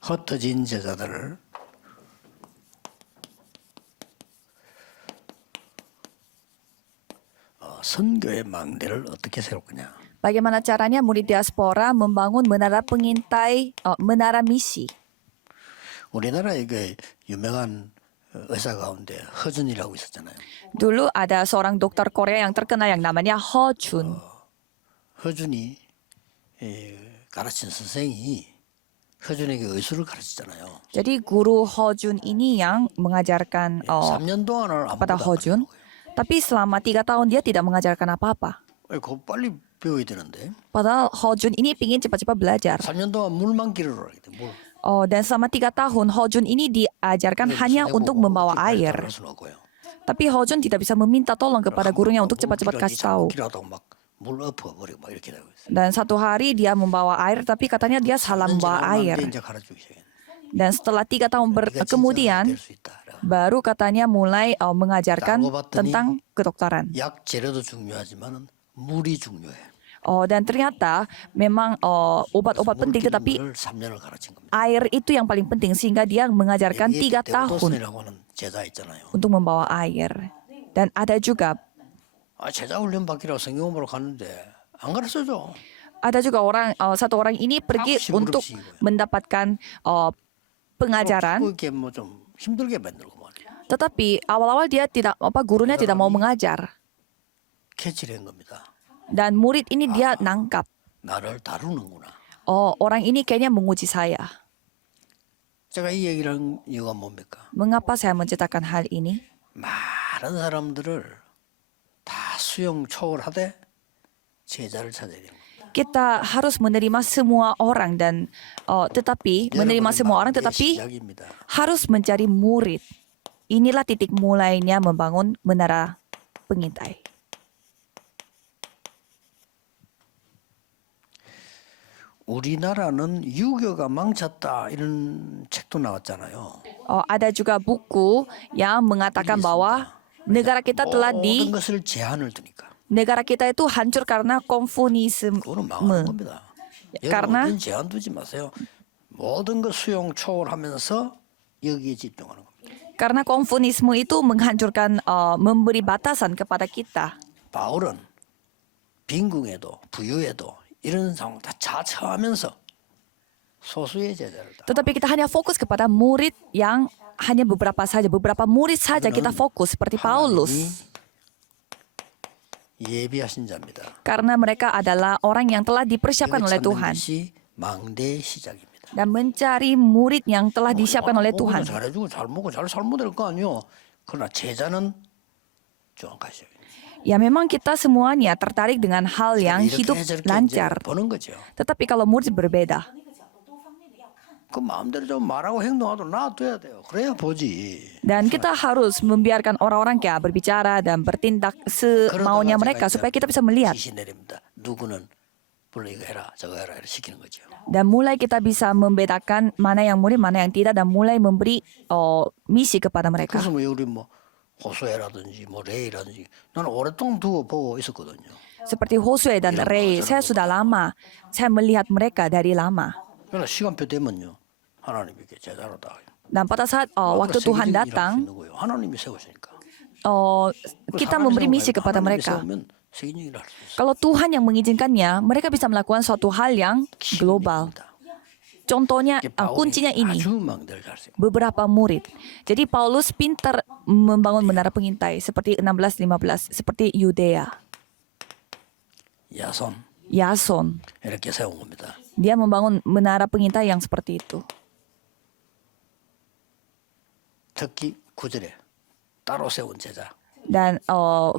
흩어진 제자들을 선교의 망대를 어떻게 세울 거냐. Bagaimana caranya murid diaspora membangun menara pengintai, menara misi? 우리나라에 그 유명한 의사 가운데 허준이라고 있었잖아요. Dulu ada seorang dokter Korea yang terkenal yang namanya Ho Jun. 허준이 가르친 선생이 허준에게 의술을 가르치잖아요. Jadi guru Ho Jun ini yang mengajarkan 3년 동안을 kepada 아무것도 Ho 안 Jun. 가르치는 Tapi selama 3 tahun dia tidak mengajarkan apa-apa. 거예요. 그거 빨리 배워야 되는데 Padahal Ho Jun ini ingin cepat-cepat belajar. 3년 동안 물만 기르라 그래. 물. Dan selama 3 tahun Ho Jun ini diajarkan hanya untuk membawa air. Tapi Ho Jun tidak bisa meminta tolong kepada gurunya untuk cepat-cepat kasih tahu. 물 엎어버리고 막 이렇게 되고 있어요. Dan satu hari dia membawa air, tapi katanya dia salah membawa air. 이제 가르치기 시작했네. Dan setelah 3 tahun kemudian, 될수 있다. baru katanya mulai mengajarkan tentang kedokteran. 약 재료도 중요하지만 물이 중요해. Dan ternyata memang obat-obat penting, tetapi 3년을 가르친 겁니다. air itu yang paling penting, sehingga dia mengajarkan 3 tahun 데오도슨이라고 하는 제자 있잖아요. untuk membawa air. Dan ada juga 제자 훈련 받기로 성경으로 갔는데 안 가르쳐줘. ada juga satu orang ini pergi untuk mendapatkan pengajaran, 그게 뭐 좀 힘들게 만들고 말이야. tetapi awal-awal dia tidak gurunya tidak mau mengajar. 캐치를 한 겁니다. Dan murid ini dia nangkap, 나를 다루는구나. orang ini kayaknya menguji saya. 제가 이 얘기를 한 이유가 뭡니까? Mengapa saya menceritakan hal ini? 많은 사람들을 다 수용 초월하되 제자를 찾아야 됩니다. Kita harus menerima semua orang dan tetapi menerima semua orang tetapi 시작입니다. harus mencari murid. Inilah titik mulainya membangun menara pengintai. 우리나라는 유교가 망쳤다 이런 책도 나왔잖아요. Ada juga buku yang mengatakan bahwa negara kita telah 모든 것을 제한을 두니까. negara kita itu hancur karena komunisme. 그거는 망하는 겁니다. karena- 여러분 제한 두지 마세요. 모든 것 수용 초월하면서 여기에 집중하는 겁니다. Karena komunisme itu menghancurkan, memberi batasan kepada kita. 바울은 빈궁에도 부유에도 이런 상황 다 자처하면서 소수의 제자를 다 Tetapi kita hanya fokus kepada murid yang hanya beberapa murid saja kita fokus seperti Paulus. 예비하신 자입니다. Karena mereka adalah orang yang telah dipersiapkan oleh 찾는 Tuhan. 것이 망대의 시작입니다. Dan mencari murid yang telah disiapkan oleh Tuhan. 잘해주고 잘 먹고 잘 살면 될 거 아니요. 그러나 제자는 정확하셔야 돼요. Ya memang kita semuanya tertarik dengan hal yang hidup lancar. 보는 거죠. Tetapi kalau murid berbeda. 그 마음대로 좀 말하고 행동하도록 놔둬야 돼요. 그래야 보지. Dan kita harus membiarkan orang-orang kayak berbicara dan bertindak semaunya mereka supaya kita bisa melihat. 지시 내립니다. 누구는 불러 이거 해라 저거 해라 이렇게 시키는 거죠. Dan mulai kita bisa membedakan mana yang murid, mana yang tidak, dan mulai memberi misi kepada mereka. 그래서 뭐 우리 뭐 호수에라든지 뭐 레이라든지 나는 오랫동안 두고 보고 있었거든요. Seperti Josue dan Ray, saya sudah lama. Saya melihat mereka dari lama. 그러나 시간표 되면요 하나님이 이렇게 제자로 다. Dan pada saat waktu Tuhan datang, 하나님이 세우시니까. kita memberi misi kepada mereka. Kalau Tuhan yang mengizinkannya, mereka bisa melakukan suatu hal yang global. Contohnya, kuncinya ini, beberapa murid. Jadi Paulus pintar membangun menara pengintai, seperti 16-15, seperti Yudea. Yason. 이렇게 세운 겁니다. Dia membangun menara pengintai yang seperti itu. 특히 9절에 따로 세운 제자. Dan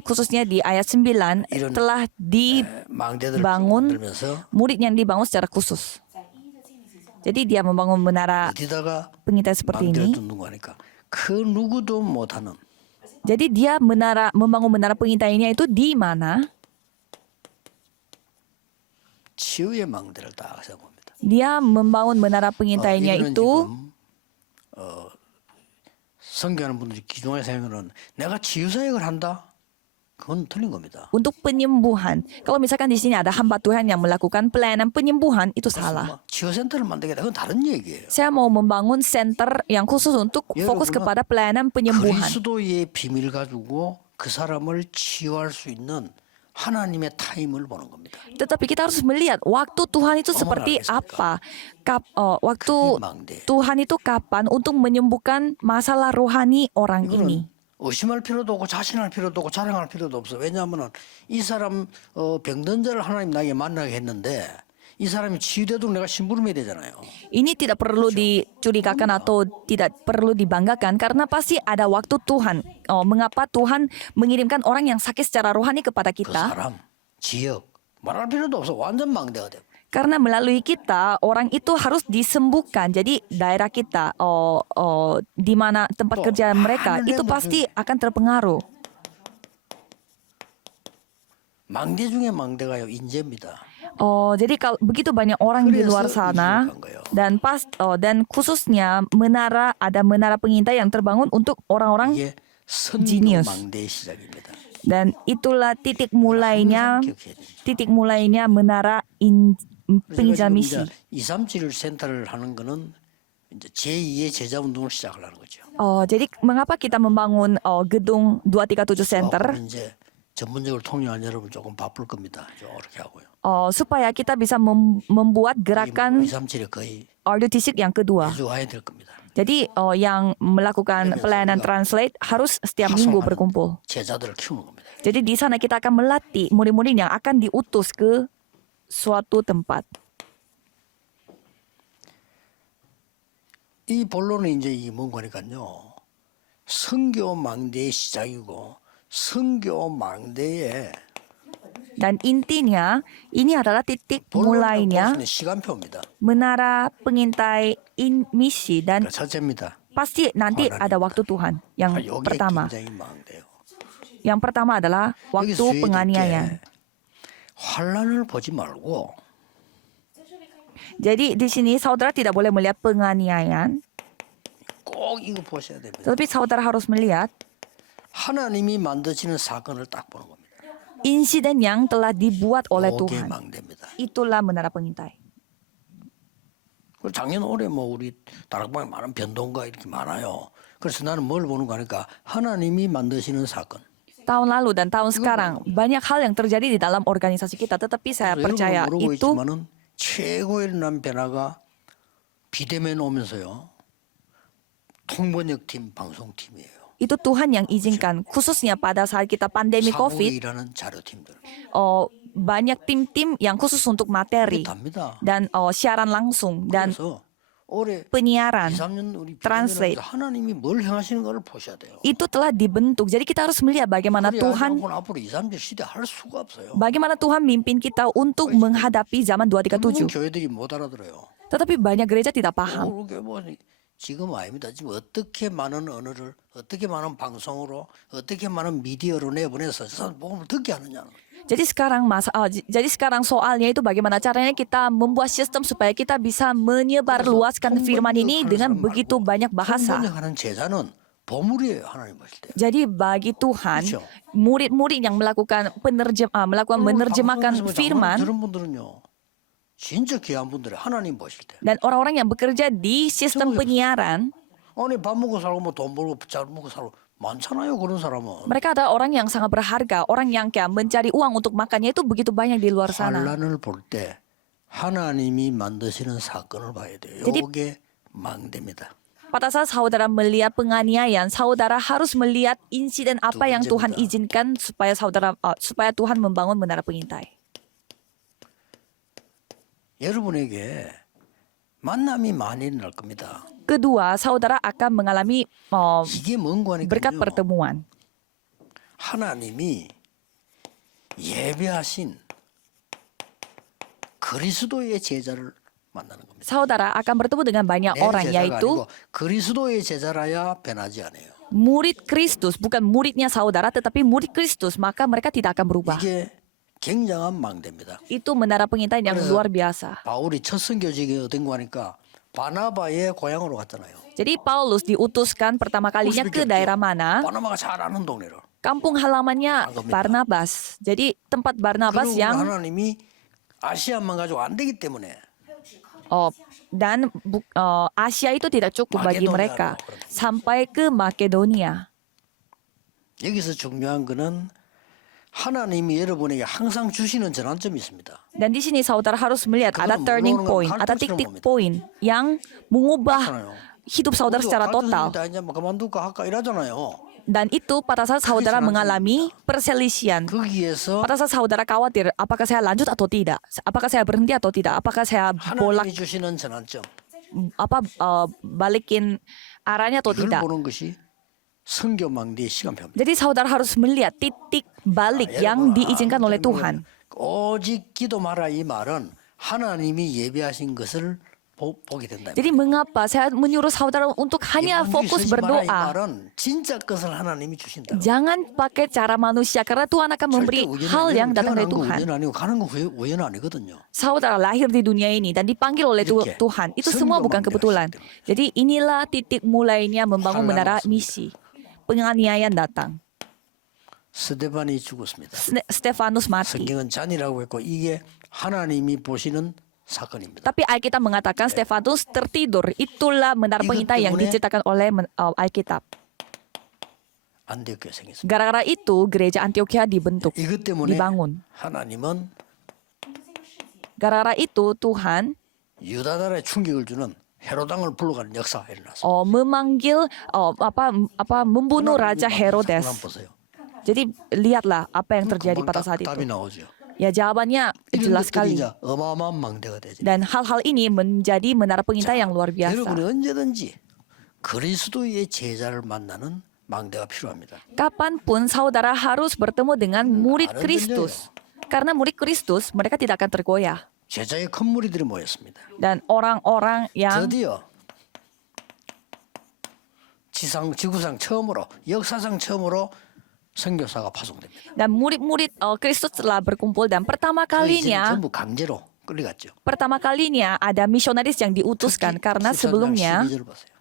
khususnya di ayat 9 telah 망대들을 dibangun 만들면서 murid yang dibangun secara khusus. Jadi dia membangun menara 어디다가 pengintai seperti 망대를 ini. 둔 거니까 그 누구도 못하는 Jadi dia membangun menara pengintainya itu di mana? 치유의 망대를 딱 세운 겁니다. Dia membangun menara pengintainya 이거는 itu 지금, 선교하는 분들이 기존에 생각하는 내가 치유 사역을 한다. 그건 틀린 겁니다. untuk penyembuhan. Kalau misalkan di sini ada hamba Tuhan yang melakukan pelayanan penyembuhan, itu salah. 치유센터를 만들겠다. 그건 다른 얘기예요. Saya mau membangun center yang khusus untuk fokus kepada pelayanan penyembuhan. 그리스도의 비밀 가지고 그 사람을 치유할 수 있는 하나님의 타임을 보는 겁니다. Tetapi kita harus melihat waktu Tuhan itu seperti apa. Waktu Tuhan itu kapan untuk menyembuhkan masalah rohani orang ini. 의심할 필요도 없고 자신할 필요도 없고 자랑할 필요도 없어. 왜냐하면 이 사람 병든 자를 하나님 나에게 만나게 했는데 이 사람이 치유되도록 내가 심부름해야 되잖아요. Ini tidak perlu dicurigakan atau tidak perlu dibanggakan karena pasti ada waktu Tuhan. Mengapa Tuhan mengirimkan orang yang sakit secara rohani kepada 그 kita? 사람, 지역 말할 필요도 없어. 완전 망대가 돼. Karena melalui kita orang itu harus disembuhkan. Jadi daerah kita, di mana tempat kerja mereka itu pasti akan terpengaruh. 망대 중에 망대가요 인재입니다. Jadi kalau begitu banyak orang di luar sana dan khususnya ada menara pengintai yang terbangun untuk orang-orang 이게 선교 genius. 망대의 시작입니다. Dan itulah titik mulainya menara penginjal misi. 237 센터를 하는 거는 이제 제2의 제자 운동을 시작하려는 거죠. Jadi mengapa kita membangun gedung 237 Center? 그럼 이제 전문적으로 통역한 여러분 조금 바쁠 겁니다. 이렇게 하고요. Supaya kita bisa membuat gerakan 237에 거의 auditisik yang kedua. 매주 와야 될 겁니다. Jadi yang melakukan pelayanan translate harus setiap minggu berkumpul. 제자들을 키우는 겁니다. Jadi di sana kita akan melatih murid-murid yang akan diutus ke suatu tempat. 이 본론은 이제 이 뭔가니까요. 선교 망대의 시작이고 선교 망대의 Dan intinya ini adalah titik mulainya 시간표입니다. menara pengintai misi dan 첫째입니다. pasti nanti ada waktu Tuhan. Yang 이게 pertama, 굉장히 망대요. yang pertama adalah waktu penganiayaan. 환란을 보지 말고 Jadi di sini saudara tidak boleh melihat penganiayaan, 꼭 이거 보셔야 됩니다. tetapi saudara harus melihat 하나님이 만드시는 사건을 딱 보는 겁니다. insiden yang telah dibuat oleh 이게 Tuhan. 망대입니다. Itulah menara pengintai. 작년 올해 뭐 우리 다락방에 많은 변동가 이렇게 많아요. 그래서 나는 뭘 보는 거니까 하나님이 만드시는 사건. Tahun lalu dan tahun sekarang banyak hal yang terjadi di dalam organisasi kita, tetapi saya percaya 모르고 itu 있지만은 최고의 난 변화가 비대면 오면서요. 통번역팀, 방송팀이에요. itu Tuhan yang izinkan, khususnya pada saat kita pandemi 사국에 COVID, 일하는 자료팀들. banyak tim-tim yang khusus untuk materi 답니다. dan siaran langsung dan 그래서 올해 penyiaran 2, 3년 우리 translate. 비대면에서 하나님이 뭘 행하시는 걸 보셔야 돼요. itu telah dibentuk. Jadi kita harus melihat bagaimana Tuhan 앞으로 2, 3년 시대 할 수가 없어요. bagaimana Tuhan mimpin kita untuk menghadapi zaman 대부분 237. 교회들이 못 알아들어요. Tetapi banyak gereja tidak paham. 모르게 뭐 지금 아닙니다. 지금 어떻게 많은 언어를 어떻게 많은 방송으로 어떻게 많은 미디어로 내보내서 저 사람 복음을 듣게 하느냐는 거예요. Jadi sekarang soalnya itu bagaimana caranya kita membuat sistem supaya kita bisa menyebarluaskan firman ini dengan begitu banyak bahasa. 통번역하는 제자는 보물이에요. 하나님 보실 때. Jadi bagi Tuhan, murid-murid yang melakukan menerjemahkan firman 들은 분들은요. 진짜 귀한 분들이 하나님 보실 때. dan orang-orang yang bekerja di sistem penyiaran, 아니 밥 먹고 살고 뭐 돈 벌고 잘 먹고 살고 많잖아요 그런 사람은. mereka adalah orang yang sangat berharga, orang yang kayak mencari uang untuk makannya itu begitu banyak di luar sana. 환란을 볼 때 하나님이 만드시는 사건을 봐야 돼요. jadi- 이게 망대입니다. Pada saat saudara melihat penganiayaan, saudara harus melihat insiden apa yang Tuhan izinkan supaya Tuhan membangun menara pengintai. 여러분에게 만남이 많이 일어날 겁니다. Kedua, saudara akan mengalami 이게 뭔 berkat 거니까요. pertemuan. 하나님이 예배하신 그리스도의 제자를 만나는 겁니다. Saudara akan bertemu dengan banyak 내 orang, 제자가 yaitu 아니고 그리스도의 제자라야 변하지 않아요. murid Kristus, bukan muridnya saudara, tetapi murid Kristus, maka mereka tidak akan berubah. 이게 굉장한 망대입니다. Itu menara pengintai yang luar biasa. 바울이 첫 선교직이 어떤 거 하니까 바나바의 고향으로 갔잖아요. Jadi Paulus diutuskan pertama kalinya ke daerah mana? 바나바가 잘 아는 동네로. kampung halamannya 겁니다. Barnabas. Jadi tempat Barnabas 그리고 yang 하나님이 아시아만 가지고 안 되기 때문에 dan Asia itu tidak cukup bagi Makedonia mereka loh, berarti. sampai ke Makedonia. 여기서 중요한 거는 하나님이 여러분에게 항상 주시는 전환점이 있습니다. Dan di sini saudara harus melihat ada 그거는 turning 물러오는 건 point, ada 갈등처럼 titik 봅니다. point yang mengubah 그렇잖아요. hidup saudara secara total. 이제 뭐 그만둘까 할까 이러잖아요. Dan itu pada saat saudara 전환점입니다. mengalami perselisihan. 거기에서 Pada saat saudara khawatir, apakah saya lanjut atau tidak? Apakah saya berhenti atau tidak? Apakah saya bolak 하나님이 주시는 전환점 balikin arahnya atau 이걸 tidak? 보는 것이 성교망대의 시간표입니다. Jadi saudara harus melihat titik balik yang diizinkan oleh Tuhan. 오직 기도 마라 이 말은 하나님이 예비하신 것을 보게 된다. Jadi mengapa saya menyuruh saudara untuk hanya fokus 이 berdoa? 말은 진짜 것을 하나님이 주신다. Jangan pakai cara manusia karena Tuhan akan memberi hal yang datang dari Tuhan. 우연 아니고 가는 거 우연 아니거든요. Saudara lahir di dunia ini dan dipanggil oleh Tuhan. Itu semua bukan kebetulan. Jadi inilah titik mulainya membangun menara misi. Penganiayaan datang. 스데반이 죽었습니다. Stefanus mati. 성경은 잔이라고 했고 이게 하나님이 보시는 사건입니다. Tapi Alkitab mengatakan Stefanus tertidur. Itulah menara pengintai yang diceritakan oleh Alkitab. 안디옥 교회 생겼습니다. Gara-gara itu gereja Antioquia dibentuk, 이것 때문에 dibangun. 하나님은 Gara-gara itu Tuhan 유다 나라에 충격을 주는 헤로당을 불러가는 역사가 일어났습니다. memanggil membunuh Raja Herodes. 보세요. Jadi lihatlah apa yang terjadi pada saat itu. 답이 나오죠. Ya jawabannya 이런 jelas 것들이 sekali. 이제 어마어마한 망대가 되죠. Dan hal-hal ini menjadi menara pengintai yang luar biasa. 여러분이 언제든지 그리스도의 제자를 만나는 망대가 필요합니다. Kapanpun saudara harus bertemu dengan murid Kristus. Karena murid Kristus mereka tidak akan tergoyah. 제자의 큰 무리들이 모였습니다. Dan orang-orang yang 드디어 지구상 처음으로 역사상 처음으로 선교사가 파송됩니다. dan murid-murid Kristus telah berkumpul dan 이제는 전부 강제로 끌려갔죠. pertama kalinya ada misionaris yang diutuskan karena sebelumnya 12절 보세요.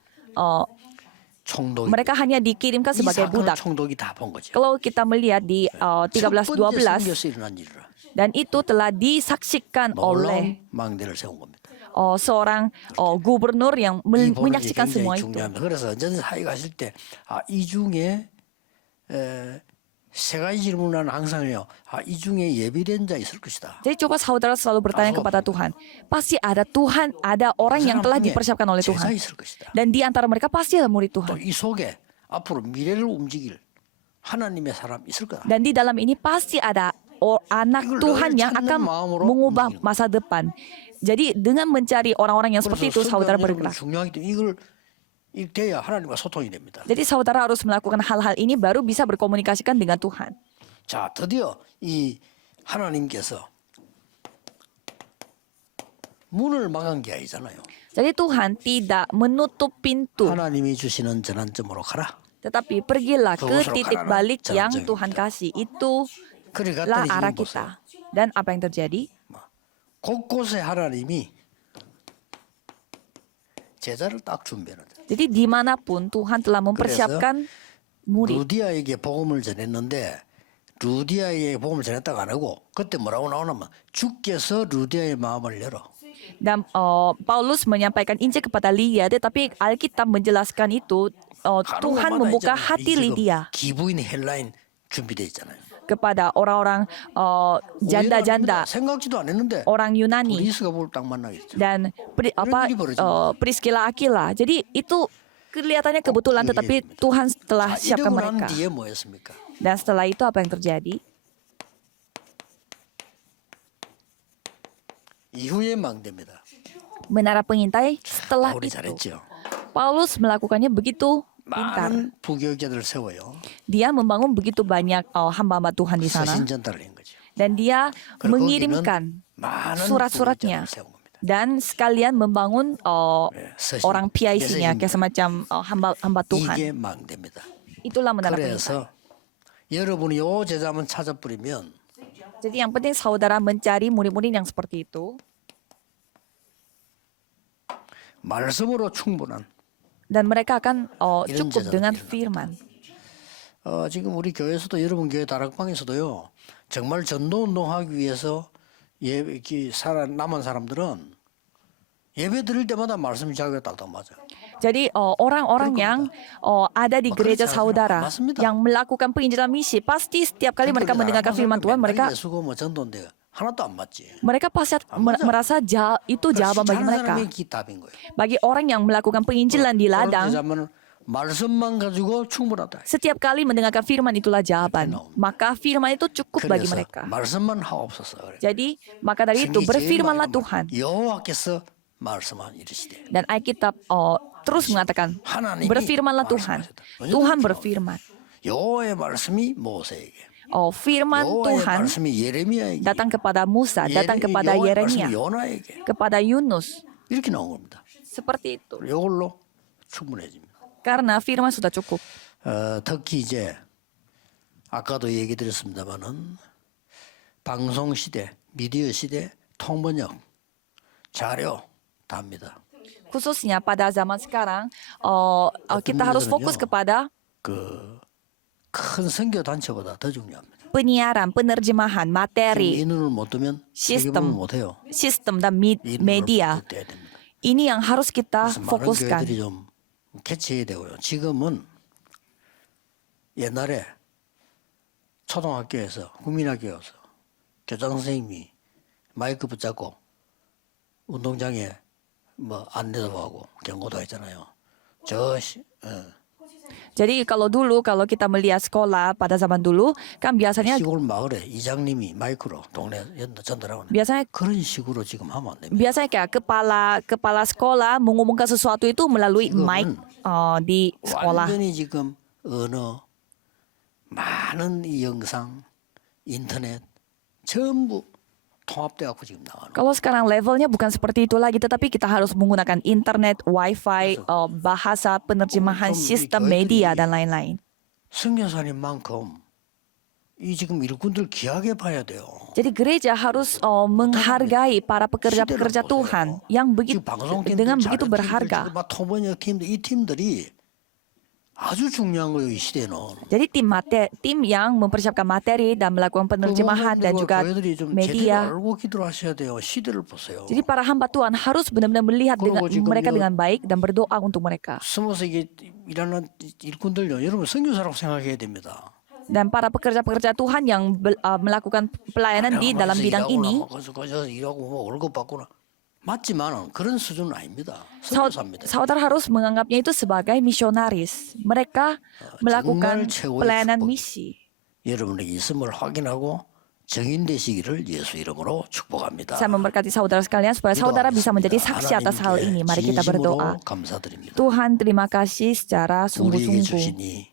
총독이 mereka hanya dikirimkan 이 sebagai 사건을 budak. 총독이 다 본 거죠. Kalau kita melihat di 첫 번째 13-12 선교에서 일어난 일이라 dan itu telah disaksikan oleh 놀라운 망대를 세운 겁니다. seorang gubernur yang 이 본이 menyaksikan semua 굉장히 itu. 중요합니다. 그래서 언제든지 사회 가실 때 이 중에 세 가지 질문을 항상 해요. 이 중에 예비된 자 있을 것이다. Jadi coba saudara selalu bertanya kepada Tuhan. Pasti ada Tuhan, ada orang yang telah dipersiapkan oleh 제자 Tuhan. 있을 것이다. Dan di antara mereka pasti ada murid 또 Tuhan. 이 속에 앞으로 미래를 움직일 하나님의 사람 있을 거다. Dan di dalam ini pasti ada anak Tuhan yang akan mengubah masa depan. Jadi dengan mencari orang-orang yang seperti itu, saudara bergerak. 중요하기 때문에 이걸 돼야 하나님과 소통이 됩니다. Jadi saudara harus melakukan hal-hal ini baru bisa berkomunikasikan dengan Tuhan. 자, 드디어 이 하나님께서 문을 막은 게 아니잖아요. Jadi Tuhan tidak menutup pintu, 하나님이 주시는 전환점으로 가라. tetapi pergilah ke titik balik yang Tuhan kasih. 그래 Itulah 갔더니 arah 지금 보세요. kita. Dan apa yang terjadi? 곳곳에 하나님이 제자를 딱 준비하는. Jadi dimanapun Tuhan telah mempersiapkan murid. 루디아에게 복음을 전했는데 루디아에게 복음을 전했다가 안 하고 그때 뭐라고 나오냐면 주께서 루디아의 마음을 열어. Dan Paulus menyampaikan Injil kepada Lydia, tetapi Alkitab menjelaskan itu Tuhan membuka hati Lydia 기부인 헬라인 준비되어 있잖아요. kepada orang-orang janda-janda, 생각지도 안 했는데 orang Yunani 브리스가 볼 딱 만나겠죠. dan Priscilla Aquila. Jadi itu kelihatannya kebetulan, tetapi Tuhan telah siapkan 이러고 난 mereka. 뒤에 뭐였습니까? Dan setelah itu apa yang terjadi? 이후에 망대입니다. Menara pengintai setelah 바울이 itu. 잘했죠. Paulus melakukannya begitu pintar. 많은 부교육자들을 세워요. Dia membangun begitu banyak hamba-hamba Tuhan di sana. 서신전달을 한 거죠. Dan dia 그리고 mengirimkan 많은 surat-suratnya 부교육자들을 세운 겁니다. dan sekalian membangun 서신, orang PIC-nya 메시지입니다. kayak semacam hamba Tuhan. 이게 망대입니다. Itulah menara pengintai. 그래서 여러분이 요 제자만 찾아버리면 Jadi yang penting saudara mencari murid-murid yang seperti itu 말씀으로 충분한 dan mereka akan 이런 cukup 제자가 dengan 일어납니다. firman. 지금 우리 교회에서도 여러분 교회 다락방에서도요. 정말 전도 운동하기 위해서 남은 사람들은 예배 드릴 때마다 말씀이 자기가 딱딱 맞아요. Jadi orang-orang yang ada di gereja saudara yang melakukan penginjilan misi pasti setiap kali mereka mendengarkan firman Tuhan mereka 예수고 뭐 전도인데 하나도 안 맞지. mereka pasti merasa itu jawaban bagi mereka. 사람의 기답인 거예요. Bagi orang yang melakukan penginjilan di ladang, 그러면 말씀만 가지고 충분하다. setiap kali mendengarkan firman itulah jawaban. Maka firman itu cukup bagi 그래서 mereka. 말씀만 하옵소서. 그래. Jadi maka dari itu berfirmanlah Tuhan. 여호와께서 말씀한 이르시되. Dan Alkitab terus mengatakan, berfirmanlah Tuhan. Tuhan berfirman. 여호와의 말씀이 모세에게. Firman 여호와의 Tuhan 말씀이 예레미야에게. datang kepada Musa, datang kepada 여호와의 Yeremia, 말씀이 요나에게. kepada Yunus. 이렇게 나온 겁니다. Seperti itu. 이걸로 충분해집니다. Karena firman sudah cukup. 특히 이제 아까도 얘기 드렸습니다만은 방송 시대, 미디어 시대, 통번역, 자료 답니다. Khususnya pada zaman sekarang, kita harus fokus kepada 큰 선교 단체보다 더 중요합니다. penyiaran, penerjemahan, materi, 이 눈을 못 뜨면 sistem, 세계보면 못해요. sistem dan 이 눈을 media. 떼야 됩니다. Ini yang harus kita 그래서 많은 fokuskan. 교회들이 좀 개최해야 되고요. 지금은 옛날에 초등학교에서 국민학교에서 교장 선생님이 마이크 붙잡고 운동장에 뭐 안내도 하고 경고도 했잖아요. Jadi kalau kita melihat sekolah pada zaman dulu kan biasanya 시골 마을에 이장님이 마이크로 동네 전달하고 biasanya 그런 식으로 지금 하면 안 됩니다. biasanya kayak kepala sekolah mengumumkan sesuatu itu melalui mic di sekolah. 완전히 지금 언어 많은 이 영상 인터넷 전부 통합돼 갖고 지금 나가는. Kalau sekarang levelnya bukan seperti itu lagi, tetapi kita harus menggunakan internet, wifi, bahasa, penerjemahan, sistem media dan lain-lain. 선교사님만큼 이 지금 일꾼들 귀하게 봐야 돼요. Jadi gereja harus menghargai para pekerja-pekerja Tuhan yang dengan begitu berharga. 통번역 팀들 이 팀들이 아주 중요한 거예요 이 시대는. Jadi tim yang mempersiapkan materi dan melakukan penerjemahan dan juga media. 알고 기도하셔야 돼요. 시대를 보세요. Jadi para hamba Tuhan harus benar-benar melihat mereka dengan baik dan berdoa untuk mereka. 숨어서 이게 일하는 일꾼들요. 여러분 선교사라고 생각해야 됩니다. Dan para pekerja-pekerja Tuhan yang melakukan pelayanan di dalam bidang ini, 거기서 일하고 뭐 월급 받거나 맞지만 그런 수준은 아닙니다. saudara harus menganggapnya itu sebagai misionaris. Mereka melakukan pelayanan misi. 여러분에게 있음을 확인하고 증인되시기를 예수 이름으로 축복합니다. Saya memberkati saudara sekalian supaya saudara bisa menjadi saksi atas hal ini. Mari kita berdoa. 감사드립니다. Tuhan, terima kasih secara 우리에게 sungguh-sungguh. 주시니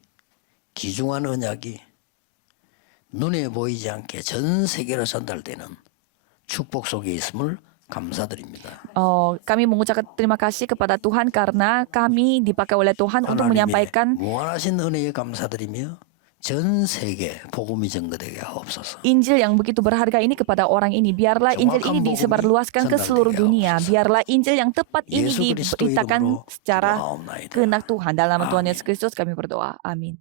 귀중한 언약이 눈에 보이지 않게 전 세계로 전달되는 축복 속에 있음을 감사드립니다. Kami mengucapkan terima kasih kepada Tuhan karena kami dipakai oleh Tuhan untuk menyampaikan 무한하신 은혜에 감사드리며 전 세계 복음이 전거되게 하옵소서. Injil yang begitu berharga ini kepada orang ini. Biarlah Injil ini disebarluaskan ke seluruh dunia. Biarlah Injil yang tepat ini diberitakan secara kehendak Tuhan. Dalam nama Tuhan Yesus Kristus kami berdoa. Amin.